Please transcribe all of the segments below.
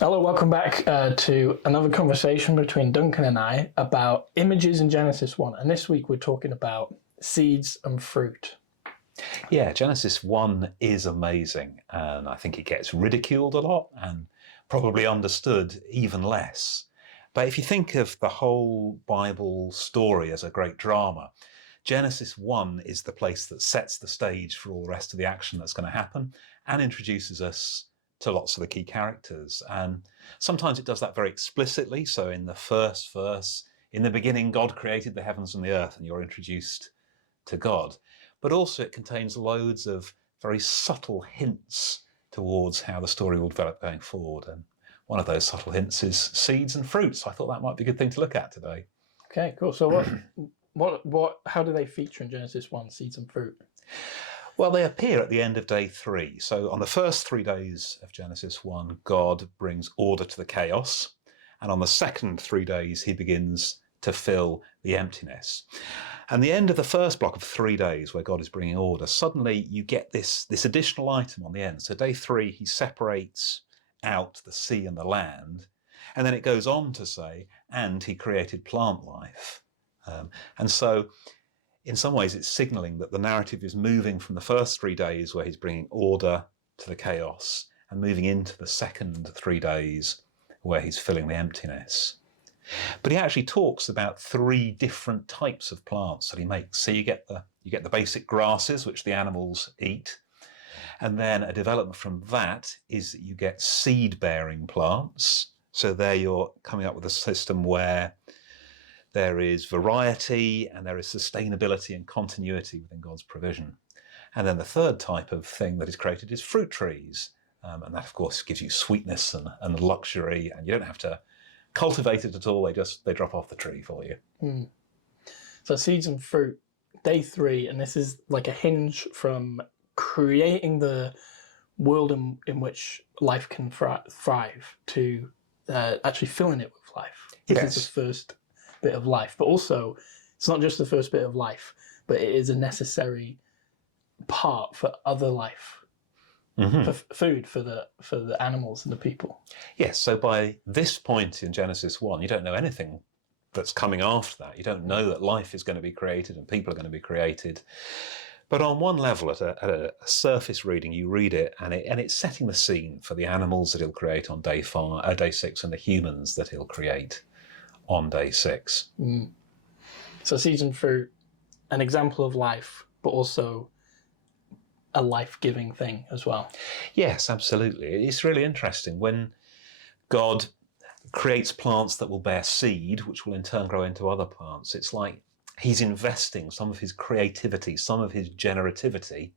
Hello, welcome back to another conversation between Duncan and I about images in Genesis 1. And this week we're talking about seeds and fruit. Yeah, Genesis 1 is amazing, and I think it gets ridiculed a lot and probably understood even less. But if you think of the whole Bible story as a great drama, Genesis 1 is the place that sets the stage for all the rest of the action that's going to happen and introduces us to lots of the key characters. And sometimes it does that very explicitly. So in the first verse, in the beginning, God created the heavens and the earth, and you're introduced to God. But also it contains loads of very subtle hints towards how the story will develop going forward. And one of those subtle hints is seeds and fruits. I thought that might be a good thing to look at today. Okay, cool. So how do they feature in Genesis 1, seeds and fruit? Well, they appear at the end of day 3. So on the first 3 days of Genesis 1, God brings order to the chaos. And on the second 3 days, he begins to fill the emptiness. And the end of the first block of 3 days where God is bringing order, suddenly you get this additional item on the end. So day 3, he separates out the sea and the land. And then it goes on to say, and he created plant life. And so in some ways, it's signalling that the narrative is moving from the first 3 days where he's bringing order to the chaos and moving into the second 3 days where he's filling the emptiness. But he actually talks about 3 different types of plants that he makes. So you get the basic grasses, which the animals eat. And then a development from that is that you get seed-bearing plants. So there you're coming up with a system where there is variety and there is sustainability and continuity within God's provision. And then the third type of thing that is created is fruit trees. And that, of course, gives you sweetness and luxury, and you don't have to cultivate it at all. They drop off the tree for you. So seeds and fruit, day 3, and this is like a hinge from creating the world in which life can thrive to actually filling it with life. This is the first bit of life, but also it's not just the first bit of life, but it is a necessary part for other life, for food for the animals and the people. Yes, so by this point in Genesis 1, you don't know anything that's coming after that. You don't know that life is going to be created and people are going to be created. But on one level, at a surface reading, you read it and it's setting the scene for the animals that he'll create on day 6 and the humans that he'll create on day 6. So seeds and fruit, an example of life, but also a life-giving thing as well. Yes, absolutely. It's really interesting when God creates plants that will bear seed, which will in turn grow into other plants. It's like he's investing some of his creativity, some of his generativity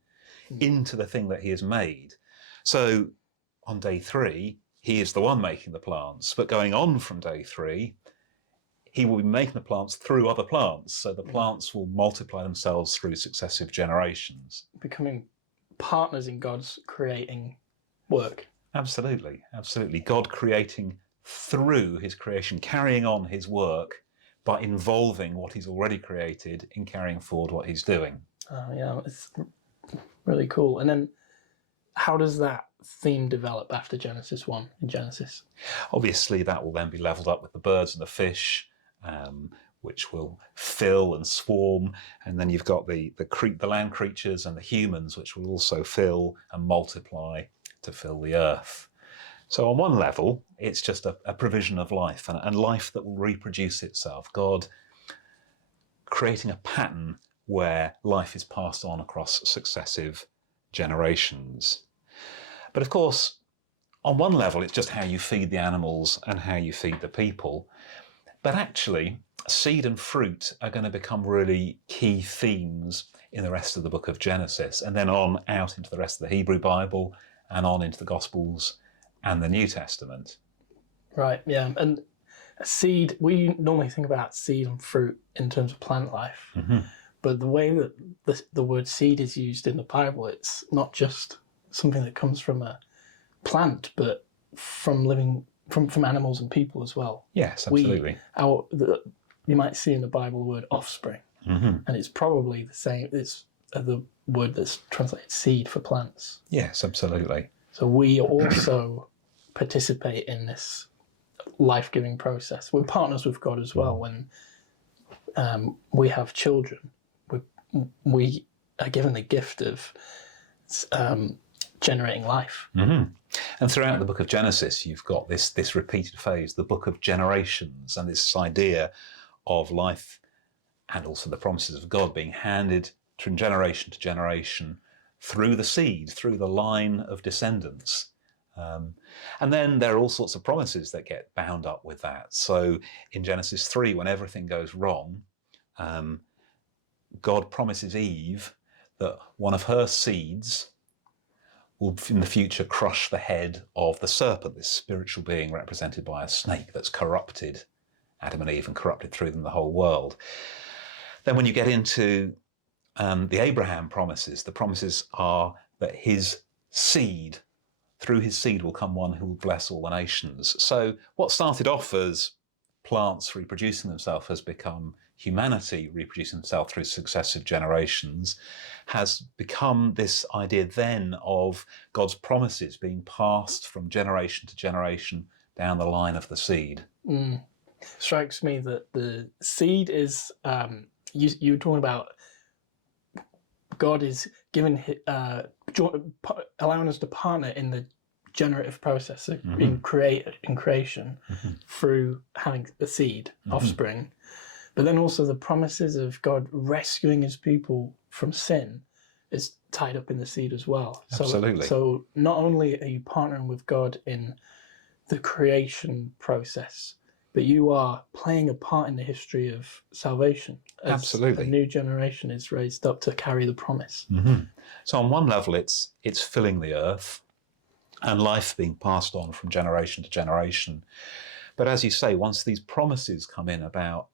into the thing that he has made. So on day 3, he is the one making the plants, but going on from day 3, he will be making the plants through other plants. So the plants will multiply themselves through successive generations. Becoming partners in God's creating work. Absolutely, absolutely. God creating through his creation, carrying on his work by involving what he's already created in carrying forward what he's doing. Yeah, it's really cool. And then how does that theme develop after Genesis 1 in Genesis? Obviously, that will then be leveled up with the birds and the fish, which will fill and swarm. And then you've got the land creatures and the humans, which will also fill and multiply to fill the earth. So on one level, it's just a provision of life and life that will reproduce itself. God creating a pattern where life is passed on across successive generations. But of course, on one level, it's just how you feed the animals and how you feed the people. But actually, seed and fruit are going to become really key themes in the rest of the book of Genesis, and then on out into the rest of the Hebrew Bible and on into the Gospels and the New Testament. Right, yeah. And a seed, we normally think about seed and fruit in terms of plant life. But the way that the word seed is used in the Bible, it's not just something that comes from a plant, but from animals and people as well. Yes, absolutely. You might see in the Bible the word offspring, and it's probably the same. It's the word that's translated seed for plants. Yes, absolutely. So we also participate in this life-giving process. We're partners with God as well. When we have children, we are given the gift of generating life. Mm-hmm. And throughout the book of Genesis, you've got this repeated phrase, the book of generations, and this idea of life and also the promises of God being handed from generation to generation through the seed, through the line of descendants. And then there are all sorts of promises that get bound up with that. So in Genesis 3, when everything goes wrong, God promises Eve that one of her seeds will in the future crush the head of the serpent, this spiritual being represented by a snake that's corrupted Adam and Eve and corrupted through them the whole world. Then when you get into the Abraham promises, the promises are that through his seed will come one who will bless all the nations. So what started off as plants reproducing themselves has become humanity reproducing themselves through successive generations, has become this idea then of God's promises being passed from generation to generation down the line of the seed. Strikes me that the seed is, you were talking about God is giving, allowing us to partner in the generative process of being created in creation through having a seed, offspring. But then also the promises of God rescuing his people from sin is tied up in the seed as well. Absolutely. So not only are you partnering with God in the creation process, but you are playing a part in the history of salvation. Absolutely. A new generation is raised up to carry the promise. So on one level, it's filling the earth and life being passed on from generation to generation. But as you say, once these promises come in about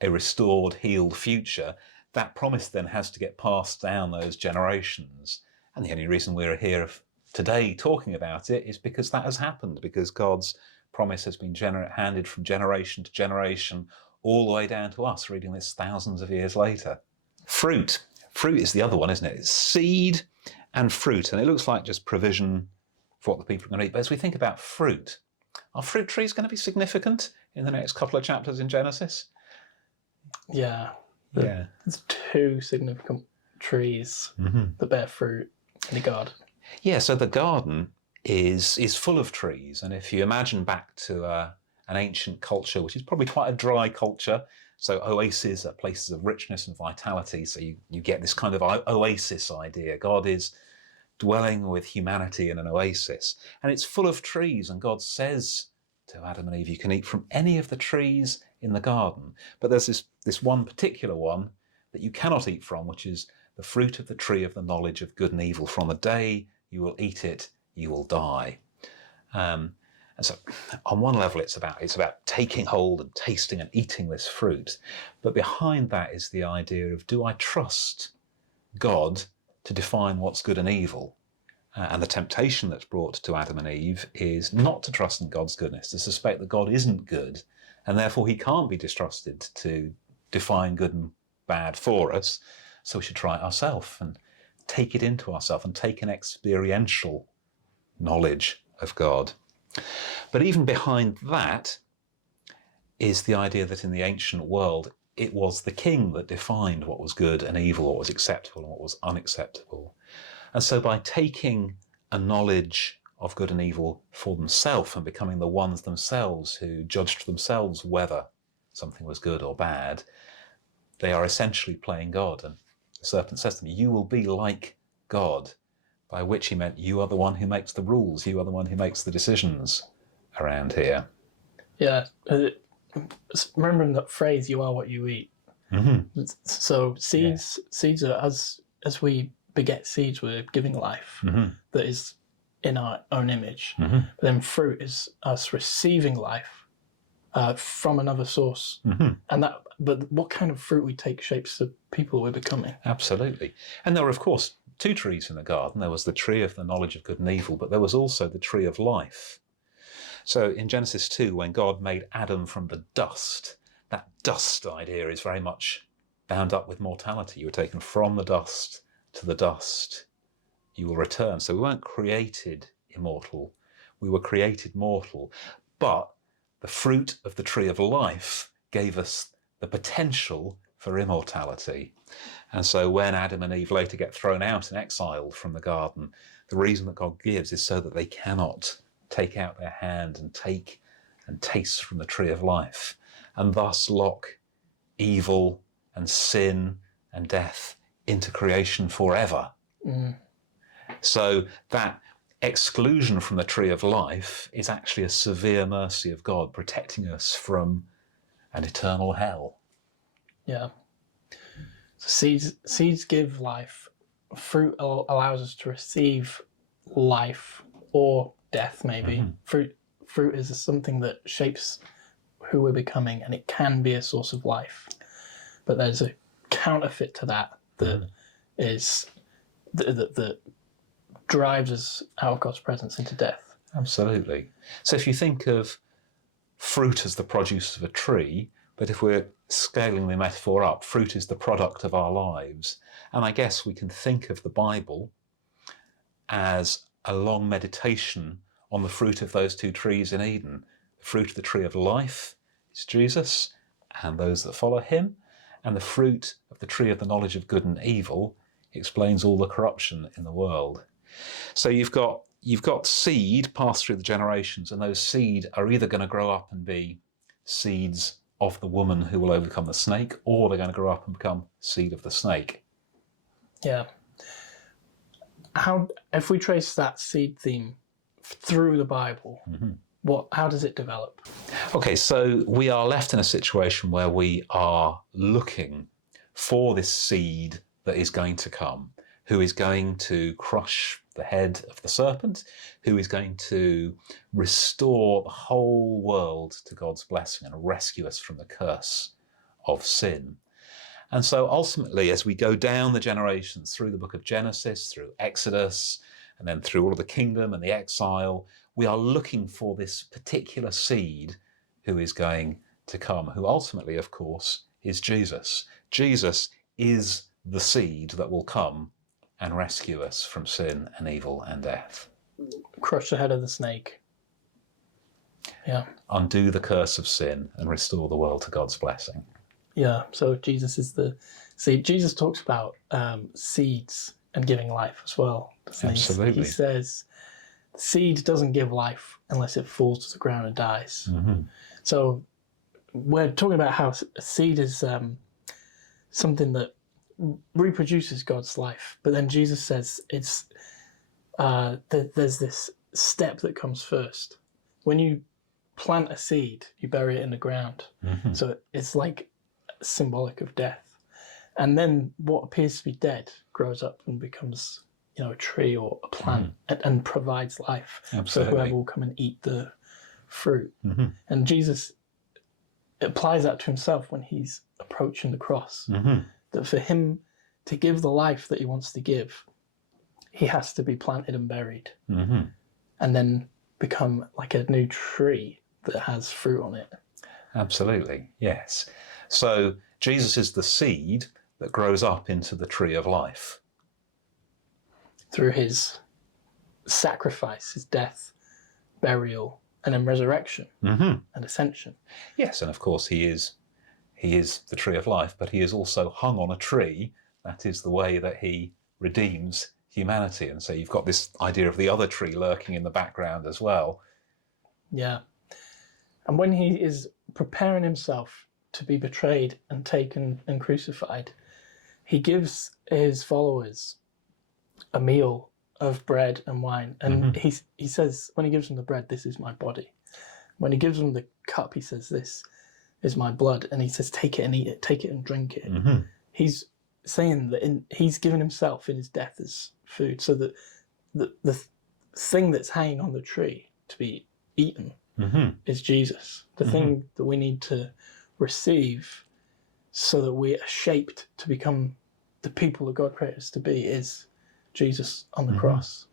a restored, healed future, that promise then has to get passed down those generations. And the only reason we're here today talking about it is because that has happened, because God's promise has been handed from generation to generation all the way down to us, reading this thousands of years later. Fruit is the other one, isn't it? It's seed and fruit, and it looks like just provision for what the people are going to eat. But as we think about fruit, are fruit trees going to be significant in the next couple of chapters in Genesis? Yeah. There's two significant trees that bear fruit in the garden. Yeah, so the garden is full of trees. And if you imagine back to an ancient culture, which is probably quite a dry culture, so oases are places of richness and vitality. So you get this kind of oasis idea. God is dwelling with humanity in an oasis. And it's full of trees. And God says to Adam and Eve, you can eat from any of the trees in the garden. But there's this one particular one that you cannot eat from, which is the fruit of the tree of the knowledge of good and evil. From the day you will eat it, you will die. And so on one level, it's about taking hold and tasting and eating this fruit. But behind that is the idea of, do I trust God to define what's good and evil? And the temptation that's brought to Adam and Eve is not to trust in God's goodness, to suspect that God isn't good, and therefore he can't be distrusted to define good and bad for us. So we should try it ourselves and take it into ourselves and take an experiential knowledge of God. But even behind that is the idea that in the ancient world, it was the king that defined what was good and evil, what was acceptable and what was unacceptable. And so by taking a knowledge of good and evil for themselves and becoming the ones themselves who judged themselves whether something was good or bad, they are essentially playing God. And the serpent says to them, you will be like God, by which he meant you are the one who makes the rules, you are the one who makes the decisions around here. Yeah, remembering that phrase, you are what you eat. So seeds are, as we beget seeds, we're giving life that is in our own image. But then fruit is us receiving life from another source. But what kind of fruit we take shapes the people we're becoming. Absolutely. And there were, of course, two trees in the garden. There was the tree of the knowledge of good and evil, but there was also the tree of life. So in Genesis 2, when God made Adam from the dust, that dust idea is very much bound up with mortality. You were taken from the dust to the dust. You will return. So we weren't created immortal. We were created mortal. But the fruit of the tree of life gave us the potential for immortality. And so when Adam and Eve later get thrown out and exiled from the garden, the reason that God gives is so that they cannot take out their hand and take and taste from the tree of life, and thus lock evil and sin and death into creation forever. So that exclusion from the tree of life is actually a severe mercy of God, protecting us from an eternal hell. Yeah. So seeds give life. Fruit allows us to receive life or death, maybe. Fruit is something that shapes who we're becoming, and it can be a source of life. But there's a counterfeit to that is that drives us out of God's presence into death. Absolutely. So if you think of fruit as the produce of a tree, but if we're scaling the metaphor up, fruit is the product of our lives. And I guess we can think of the Bible as a long meditation on the fruit of those two trees in Eden. The fruit of the tree of life is Jesus and those that follow him. And the fruit of the tree of the knowledge of good and evil explains all the corruption in the world. So you've got seed passed through the generations, and those seed are either going to grow up and be seeds of the woman who will overcome the snake, or they're going to grow up and become seed of the snake. Yeah. If we trace that seed theme through the Bible, how does it develop? Okay, so we are left in a situation where we are looking for this seed that is going to come, who is going to crush the head of the serpent, who is going to restore the whole world to God's blessing and rescue us from the curse of sin. And so ultimately, as we go down the generations through the book of Genesis, through Exodus, and then through all of the kingdom and the exile, we are looking for this particular seed who is going to come, who ultimately, of course, is Jesus. Jesus is the seed that will come and rescue us from sin and evil and death. Crush the head of the snake. Yeah. Undo the curse of sin and restore the world to God's blessing. Yeah, so Jesus is the seed. Jesus talks about seeds and giving life as well. Absolutely. He says, seed doesn't give life unless it falls to the ground and dies. So we're talking about how a seed is something that reproduces God's life. But then Jesus says it's there's this step that comes first. When you plant a seed, you bury it in the ground. So it's like symbolic of death. And then what appears to be dead grows up and becomes, a tree or a plant and provides life. Absolutely. So whoever will come and eat the fruit. And Jesus applies that to himself when he's approaching the cross. That for him to give the life that he wants to give, he has to be planted and buried. And then become like a new tree that has fruit on it. Absolutely, yes. So Jesus is the seed that grows up into the tree of life. Through his sacrifice, his death, burial, and then resurrection and ascension. Yes, and of course he is the tree of life, but he is also hung on a tree. That is the way that he redeems humanity. And so you've got this idea of the other tree lurking in the background as well. Yeah. And when he is preparing himself to be betrayed and taken and crucified, he gives his followers a meal of bread and wine. And he says, when he gives them the bread, this is my body. When he gives them the cup, he says, this is my blood. And he says, take it and eat it, take it and drink it. He's saying that he's given himself in his death as food, so that the thing that's hanging on the tree to be eaten is Jesus. The thing that we need to receive so that we are shaped to become the people that God created us to be is Jesus on the cross.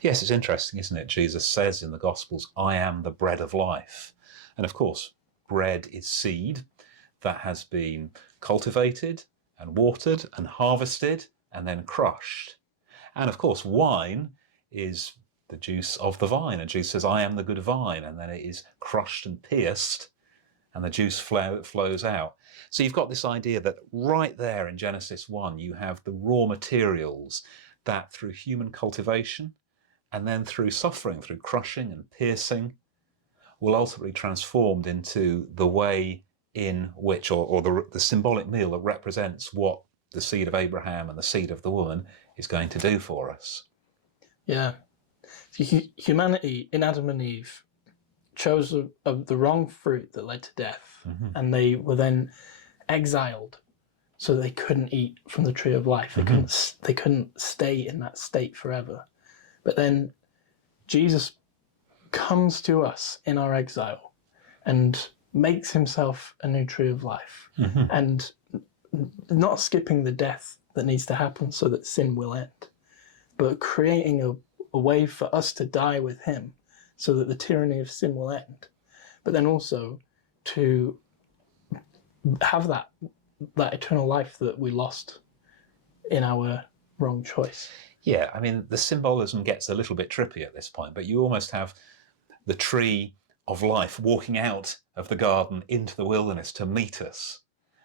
Yes, it's interesting, isn't it? Jesus says in the Gospels, I am the bread of life. And of course, bread is seed that has been cultivated and watered and harvested and then crushed. And of course, wine is the juice of the vine. And Jesus says, I am the good vine. And then it is crushed and pierced, and the juice flows out. So you've got this idea that right there in Genesis 1, you have the raw materials that through human cultivation and then through suffering, through crushing and piercing, will ultimately transformed into the way in which, or the symbolic meal that represents what the seed of Abraham and the seed of the woman is going to do for us. Yeah. Humanity in Adam and Eve chose the wrong fruit that led to death, and they were then exiled, so they couldn't eat from the tree of life. They couldn't stay in that state forever. But then Jesus comes to us in our exile and makes himself a new tree of life, and not skipping the death that needs to happen so that sin will end, but creating a way for us to die with him so that the tyranny of sin will end, but then also to have that eternal life that we lost in our wrong choice. Yeah, I mean, the symbolism gets a little bit trippy at this point, but you almost have the tree of life walking out of the garden into the wilderness to meet us,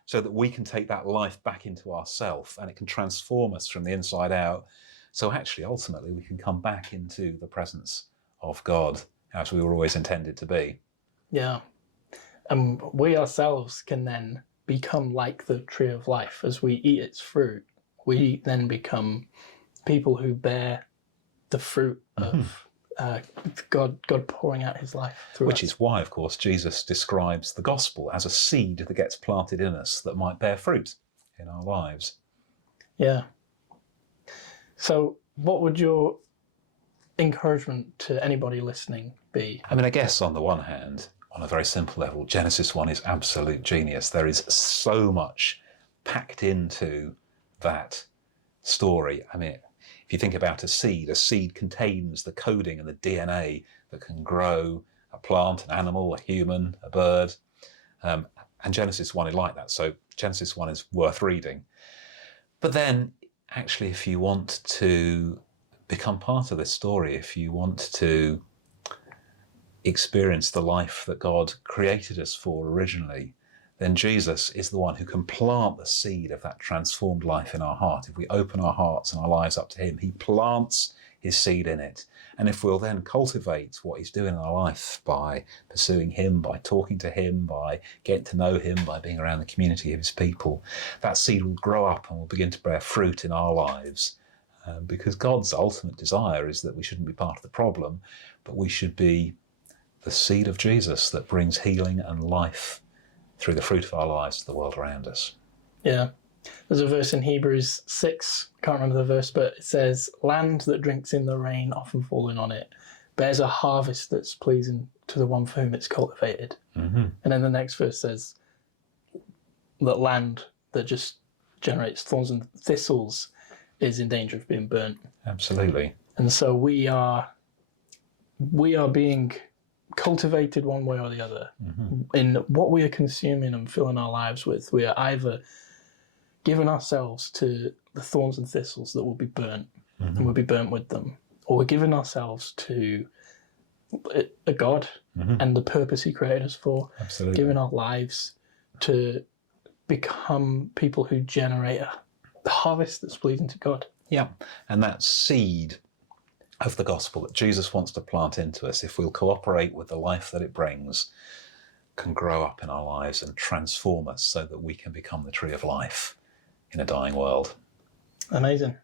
so that we can take that life back into ourselves and it can transform us from the inside out. So actually, ultimately, we can come back into the presence of God as we were always intended to be. Yeah. And we ourselves can then become like the tree of life. As we eat its fruit, we then become people who bear the fruit of God pouring out his life through us. Which is why, of course, Jesus describes the gospel as a seed that gets planted in us that might bear fruit in our lives. Yeah. So what would your encouragement to anybody listening be? I mean, I guess on the one hand, on a very simple level, Genesis 1 is absolute genius. There is so much packed into that story. I mean, if you think about a seed contains the coding and the DNA that can grow a plant, an animal, a human, a bird. And Genesis 1 is like that. So Genesis 1 is worth reading. But then, actually, if you want to become part of this story, if you want to experience the life that God created us for originally, then Jesus is the one who can plant the seed of that transformed life in our heart. If we open our hearts and our lives up to him, he plants his seed in it. And if we'll then cultivate what he's doing in our life by pursuing him, by talking to him, by getting to know him, by being around the community of his people, that seed will grow up and will begin to bear fruit in our lives. Because God's ultimate desire is that we shouldn't be part of the problem, but we should be the seed of Jesus that brings healing and life through the fruit of our lives to the world around us. Yeah. There's a verse in Hebrews 6, I can't remember the verse, but it says, land that drinks in the rain, often falling on it, bears a harvest that's pleasing to the one for whom it's cultivated. And then the next verse says that land that just generates thorns and thistles is in danger of being burnt. Absolutely. And so we are being cultivated one way or the other in what we are consuming and filling our lives with. We are either giving ourselves to the thorns and thistles that will be burnt and we'll be burnt with them, or we're giving ourselves to a God and the purpose he created us for. Absolutely. Giving our lives to become people who generate a harvest that's pleasing to God. Yeah, and that seed of the gospel that Jesus wants to plant into us, if we'll cooperate with the life that it brings, can grow up in our lives and transform us so that we can become the tree of life in a dying world. Amazing.